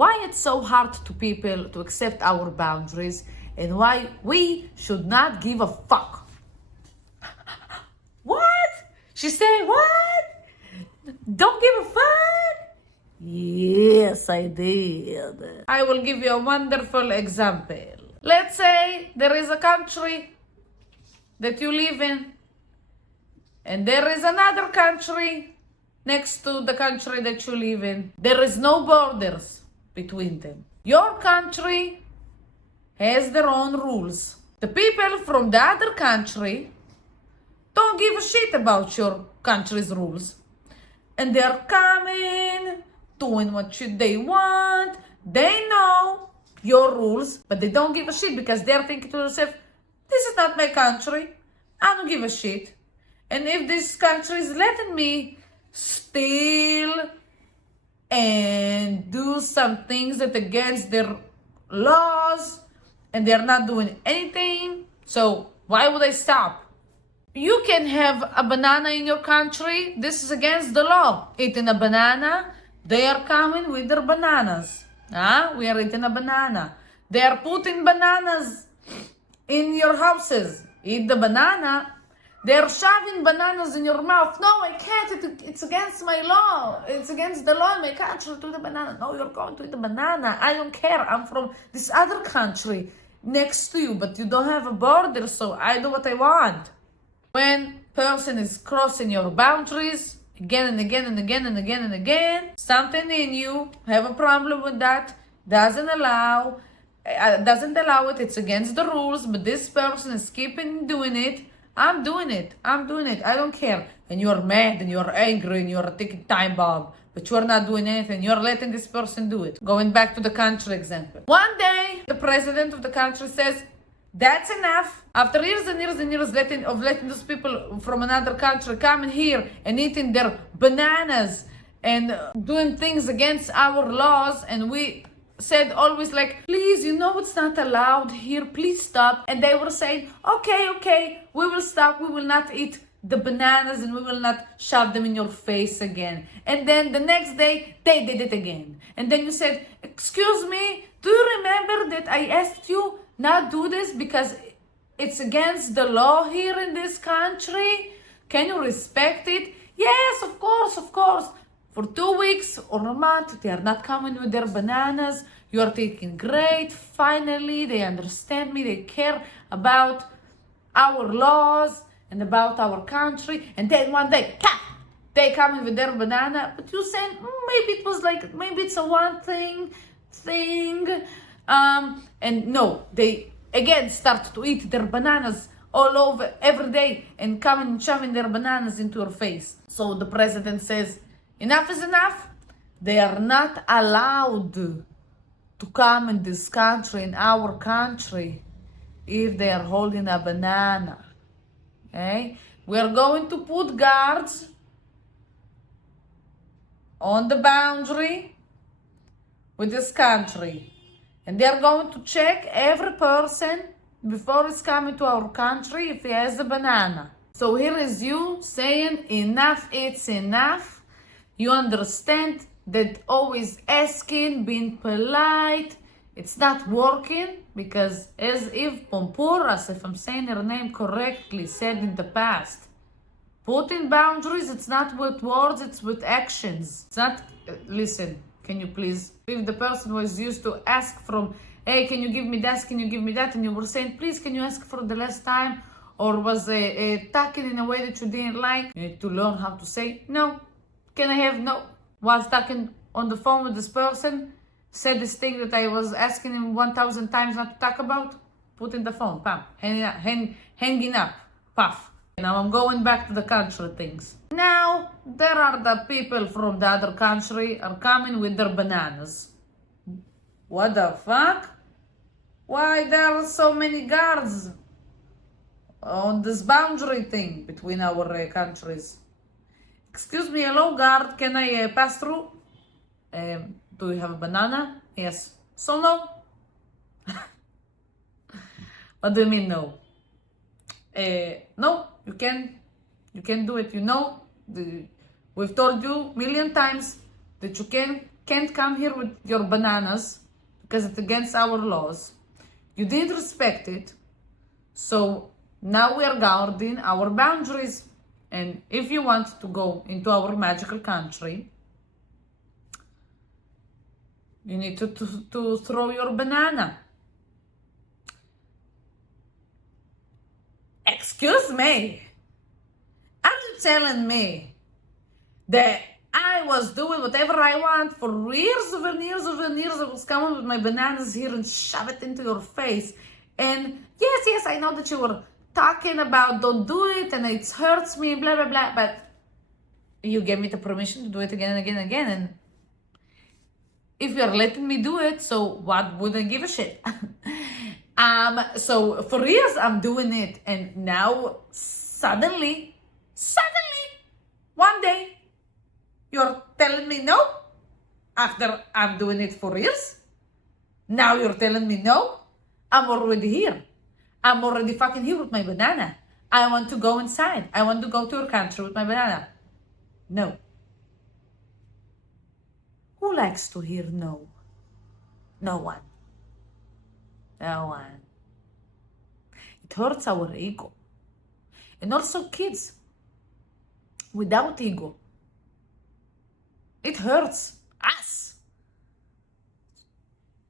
why it's so hard to people to accept our boundaries and why we should not give a fuck. What? She said, what? Don't give a fuck? Yes, I did. I will give you a wonderful example. Let's say there is a country that you live in, and there is another country next to the country that you live in. There is no borders between them. Your country has their own rules. The people from the other country don't give a shit about your country's rules. And they're coming, doing what they want. They know your rules, but they don't give a shit because they're thinking to themselves, this is not my country. I don't give a shit. And if this country is letting me steal and do some things that against their laws and they're not doing anything, so why would I stop? You can have a banana in your country. This is against the law. Eating a banana, they are coming with their bananas. We are eating a banana. They are putting bananas in your houses. Eat the banana. They're shoving bananas in your mouth. No, I can't. It's against my law. It's against the law in my country to eat a banana. No, you're going to eat a banana. I don't care. I'm from this other country next to you, but you don't have a border, so I do what I want. When person is crossing your boundaries again and again and again and again and again, something in you have a problem with that, doesn't allow it, it's against the rules, but this person is keeping doing it. I'm doing it, I don't care. And you're mad and you're angry and you're a ticking time bomb, but you're not doing anything, you're letting this person do it. Going back to the country example. One day, the president of the country says, that's enough. After years and years and years letting those people from another country come in here and eating their bananas and doing things against our laws, and we said always like, please, you know it's not allowed here, please stop. And they were saying, okay, we will stop, we will not eat the bananas and we will not shove them in your face again. And then the next day, they did it again. And then you said, excuse me, do you remember that I asked you not do this because it's against the law here in this country? Can you respect it? Yes, of course. For 2 weeks or a month, they are not coming with their bananas. You are taking great. Finally, they understand me. They care about our laws and about our country. And then one day, they come in with their banana. But you saying, maybe it's a one thing. And no, they again start to eat their bananas all over every day and come and shoving their bananas into your face. So the president says, enough is enough. They are not allowed to come in this country, in our country, if they are holding a banana. Okay? We are going to put guards on the boundary with this country. And they are going to check every person before it's coming to our country if he has a banana. So here is you saying enough, it's enough. You understand that always asking, being polite, it's not working because as if Pomporas, if I'm saying her name correctly, said in the past, putting boundaries, it's not with words, it's with actions. It's not, listen, can you please, if the person was used to ask from, hey, can you give me this, can you give me that, and you were saying, please, can you ask for the last time, or was talking in a way that you didn't like, you need to learn how to say, no, can I have no, was talking on the phone with this person, said this thing that I was asking him 1,000 times not to talk about, put in the phone, pam, hanging up, puff. Now I'm going back to the country things. Now, there are the people from the other country are coming with their bananas. What the fuck? Why there are so many guards on this boundary thing between our countries? Excuse me, hello guard, can I pass through? Do you have a banana? Yes. So no? What do you mean no? No, you can do it. You know, we've told you 1,000,000 times that you can can't come here with your bananas because it's against our laws. You didn't respect it. So now we are guarding our boundaries. And if you want to go into our magical country, you need to throw your banana. Excuse me? Are you telling me that I was doing whatever I want for years and years and years? I was coming with my bananas here and shove it into your face. And yes, I know that you were talking about don't do it and it hurts me, blah, blah, blah. But you gave me the permission to do it again and again and again. And if you're letting me do it, so what would I give a shit? So for years I'm doing it, and now suddenly, one day, you're telling me no? After I'm doing it for years? Now you're telling me no? I'm already here. I'm already fucking here with my banana. I want to go inside. I want to go to your country with my banana. No. Who likes to hear no? No one. No one. It hurts our ego. And also kids without ego. It hurts us.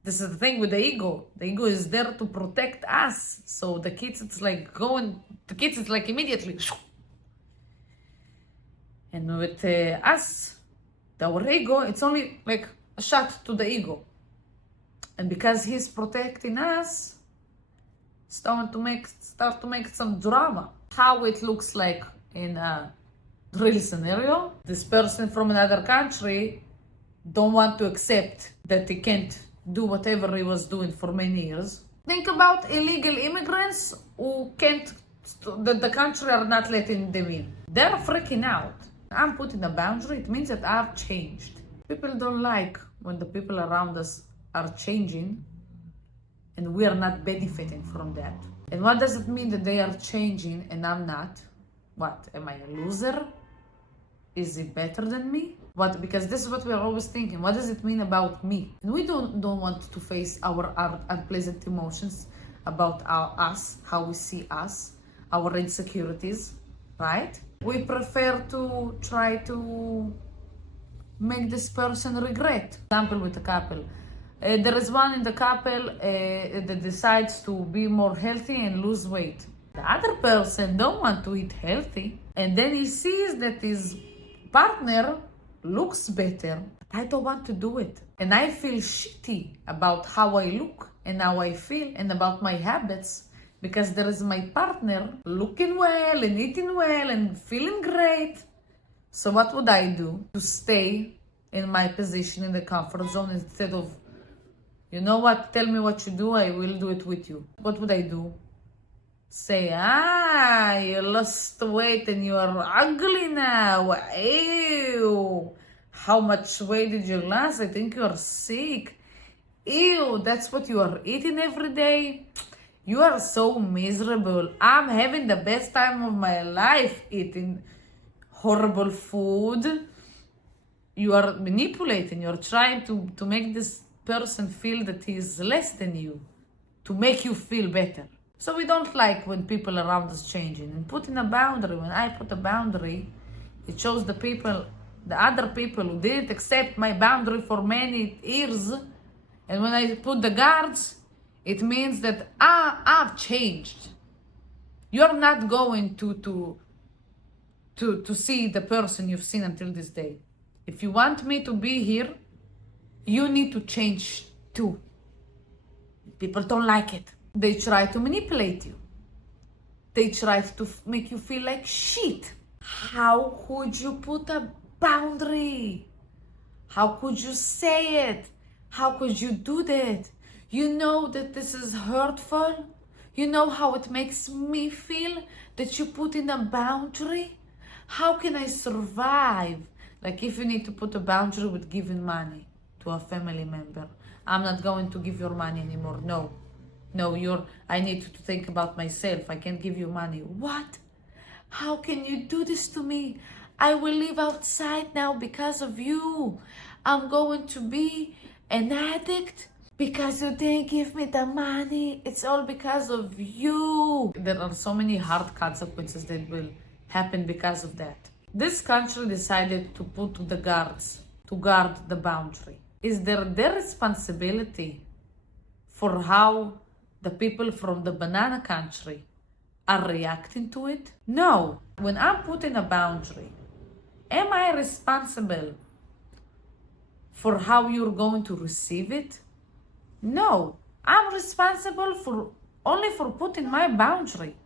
This is the thing with the ego. The ego is there to protect us. So the kids, it's like immediately. And with us, our ego, it's only like a shot to the ego. And because he's protecting us, start to make some drama. How it looks like in a real scenario. This person from another country don't want to accept that he can't do whatever he was doing for many years. Think about illegal immigrants who can't, that the country are not letting them in. They're freaking out. I'm putting a boundary. It means that I've changed. People don't like when the people around us are changing and we are not benefiting from that. And what does it mean that they are changing and I'm not? What, am I a loser? Is he better than me? What? Because this is what we are always thinking. What does it mean about me? And we don't want to face our unpleasant emotions about us, how we see us, our insecurities, right? We prefer to try to make this person regret. Example with a couple. There is one in the couple that decides to be more healthy and lose weight. The other person don't want to eat healthy, and then he sees that his partner looks better, but I don't want to do it. And I feel shitty about how I look and how I feel and about my habits because there is my partner looking well and eating well and feeling great. So what would I do to stay in my position in the comfort zone instead of, you know what, tell me what you do, I will do it with you? What would I do? Say, you lost weight and you are ugly now. Ew. How much weight did you lose? I think you are sick. Ew, that's what you are eating every day? You are so miserable. I'm having the best time of my life eating horrible food. You are manipulating. You're trying to make this person feel that he is less than you, to make you feel better. So we don't like when people around us changing. And putting a boundary, when I put a boundary, it shows the other people who didn't accept my boundary for many years. And when I put the guards, it means that I've changed. You're not going to see the person you've seen until this day. If you want me to be here, you need to change too. People don't like it. They try to manipulate you. They try to make you feel like shit. How could you put a boundary? How could you say it? How could you do that? You know that this is hurtful? You know how it makes me feel that you put in a boundary? How can I survive? Like if you need to put a boundary with giving money to a family member. I'm not going to give your money anymore. No, I need to think about myself. I can't give you money. What? How can you do this to me? I will live outside now because of you. I'm going to be an addict because you didn't give me the money. It's all because of you. There are so many hard consequences that will happen because of that. This country decided to put the guards to guard the boundary. Is there their responsibility for how the people from the banana country are reacting to it? No. When I'm putting a boundary, am I responsible for how you're going to receive it? No. I'm responsible for only for putting my boundary.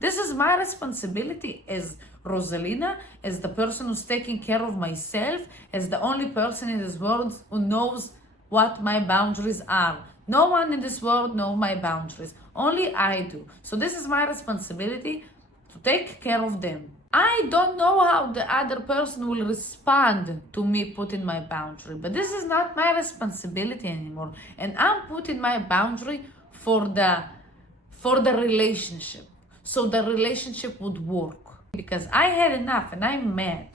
This is my responsibility as Rosalina, as the person who's taking care of myself, as the only person in this world who knows what my boundaries are. No one in this world knows my boundaries. Only I do. So this is my responsibility to take care of them. I don't know how the other person will respond to me putting my boundary, but this is not my responsibility anymore. And I'm putting my boundary for the relationship. So the relationship would work. Because I had enough and I'm mad.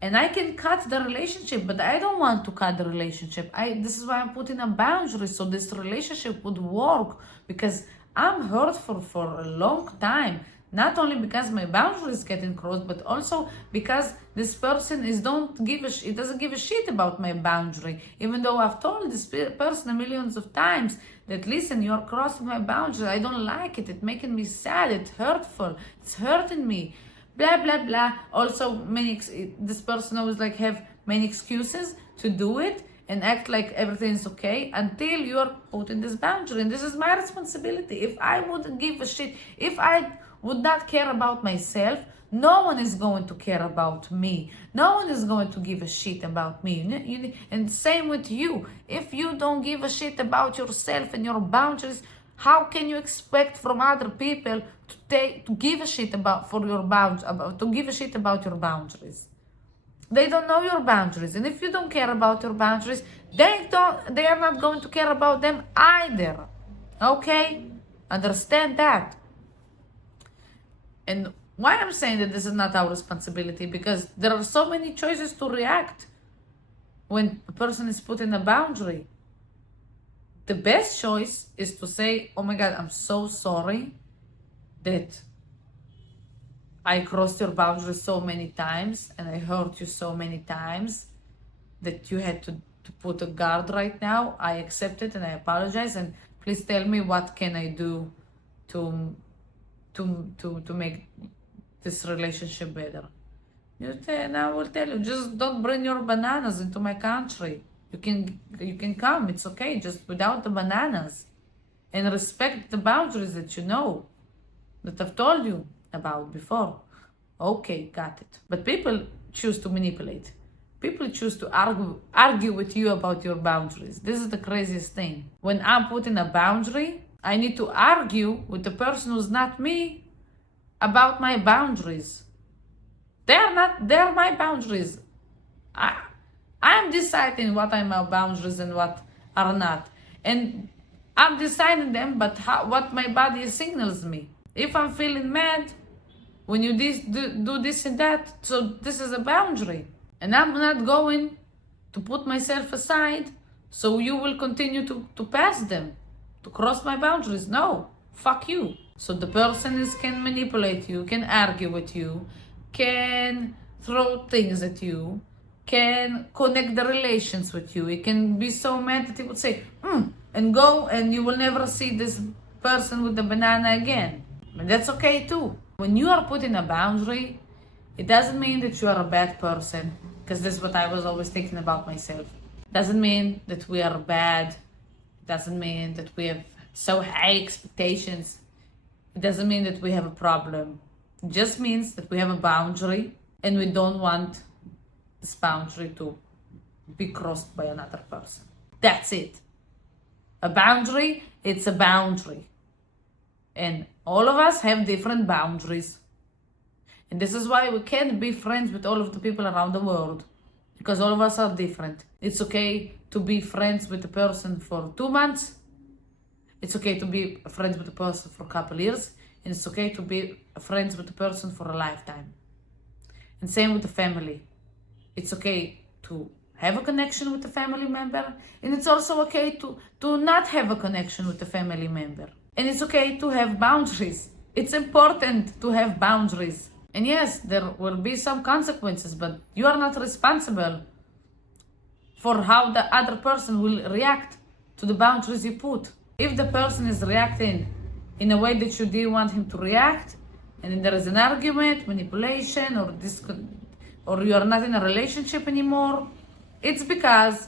And I can cut the relationship, but I don't want to cut the relationship. This is why I'm putting a boundary so this relationship would work. Because I'm hurtful for a long time. Not only because my boundary is getting crossed, but also because this person doesn't give a shit about my boundary. Even though I've told this person millions of times that, listen, you're crossing my boundary. I don't like it. It's making me sad. It's hurtful. It's hurting me. Blah, blah, blah. Also, this person always have many excuses to do it and act like everything is okay until you're putting this boundary. And this is my responsibility. If I wouldn't give a shit, if I would not care about myself, no one is going to care about me. No one is going to give a shit about me. And same with you. If you don't give a shit about yourself and your boundaries, how can you expect from other people to give a shit about your boundaries? They don't know your boundaries, and if you don't care about your boundaries, they are not going to care about them either. Okay? Understand that. And why I'm saying that this is not our responsibility, because there are so many choices to react when a person is put in a boundary. The best choice is to say, oh my God, I'm so sorry that I crossed your boundaries so many times and I hurt you so many times that you had to put a guard right now. I accept it and I apologize, and please tell me what can I do to make this relationship better. And I will tell you, just don't bring your bananas into my country. You can come, it's okay, just without the bananas. And respect the boundaries that you know, that I've told you about before. Okay, got it. But people choose to manipulate. People choose to argue with you about your boundaries. This is the craziest thing. When I'm putting a boundary, I need to argue with the person who's not me about my boundaries. They're my boundaries. I'm deciding what are my boundaries and what are not. And I'm deciding them, but what my body signals me. If I'm feeling mad, when you do this and that, so this is a boundary. And I'm not going to put myself aside so you will continue to pass them, to cross my boundaries. No, fuck you. So the person can manipulate you, can argue with you, can throw things at you, can connect the relations with you. He can be so mad that he would say, and go, and you will never see this person with the banana again. And that's okay too. When you are putting a boundary, it doesn't mean that you are a bad person, because this is what I was always thinking about myself. It doesn't mean that we are bad. It doesn't mean that we have so high expectations. It doesn't mean that we have a problem. It just means that we have a boundary and we don't want this boundary to be crossed by another person. That's it. A boundary, it's a boundary. And all of us have different boundaries. And this is why we can't be friends with all of the people around the world, because all of us are different. It's okay to be friends with a person for 2 months. It's okay to be friends with a person for a couple years. And it's okay to be friends with a person for a lifetime. And same with the family. It's okay to have a connection with a family member, and it's also okay to not have a connection with a family member. And it's okay to have boundaries. It's important to have boundaries. And yes, there will be some consequences, but you are not responsible for how the other person will react to the boundaries you put. If the person is reacting in a way that you didn't want him to react, and then there is an argument, manipulation, or you are not in a relationship anymore, it's because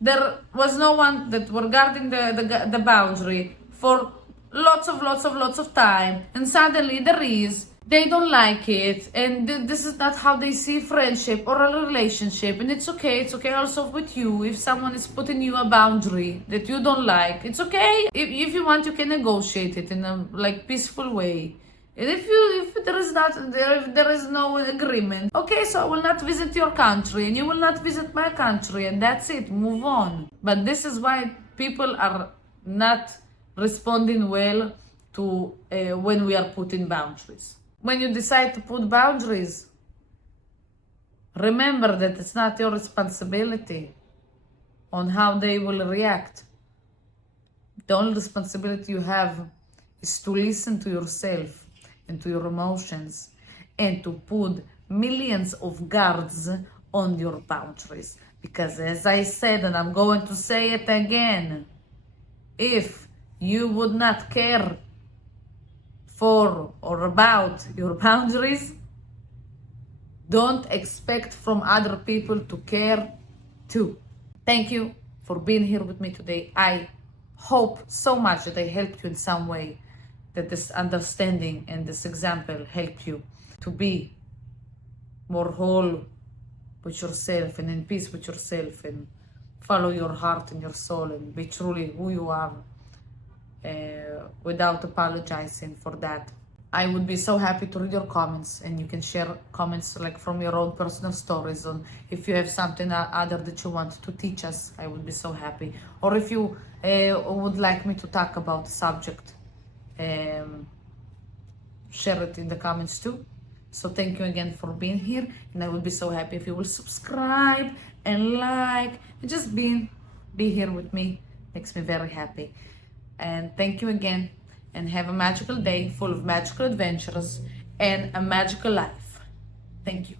there was no one that were guarding the boundary for lots of time, and suddenly there is. They don't like it, and this is not how they see friendship or a relationship. And it's okay also with you if someone is putting you a boundary that you don't like. It's okay. If you want, you can negotiate it in a peaceful way. And if there is no agreement, okay, so I will not visit your country and you will not visit my country, and that's it, move on. But this is why people are not responding well to when we are putting boundaries. When you decide to put boundaries, remember that it's not your responsibility on how they will react. The only responsibility you have is to listen to yourself and to your emotions and to put millions of guards on your boundaries. Because as I said, and I'm going to say it again, if you would not care for or about your boundaries, don't expect from other people to care too. Thank you for being here with me today. I hope so much that I helped you in some way, that this understanding and this example helped you to be more whole with yourself and in peace with yourself, and follow your heart and your soul and be truly who you are, without apologizing for that. I would be so happy to read your comments, and you can share comments from your own personal stories on if you have something other that you want to teach us. I would be so happy. Or if you would like me to talk about the subject, share it in the comments too. So thank you again for being here, and I would be so happy if you will subscribe and like and just be here with me. Makes me very happy. And thank you again, and have a magical day full of magical adventures and a magical life. Thank you.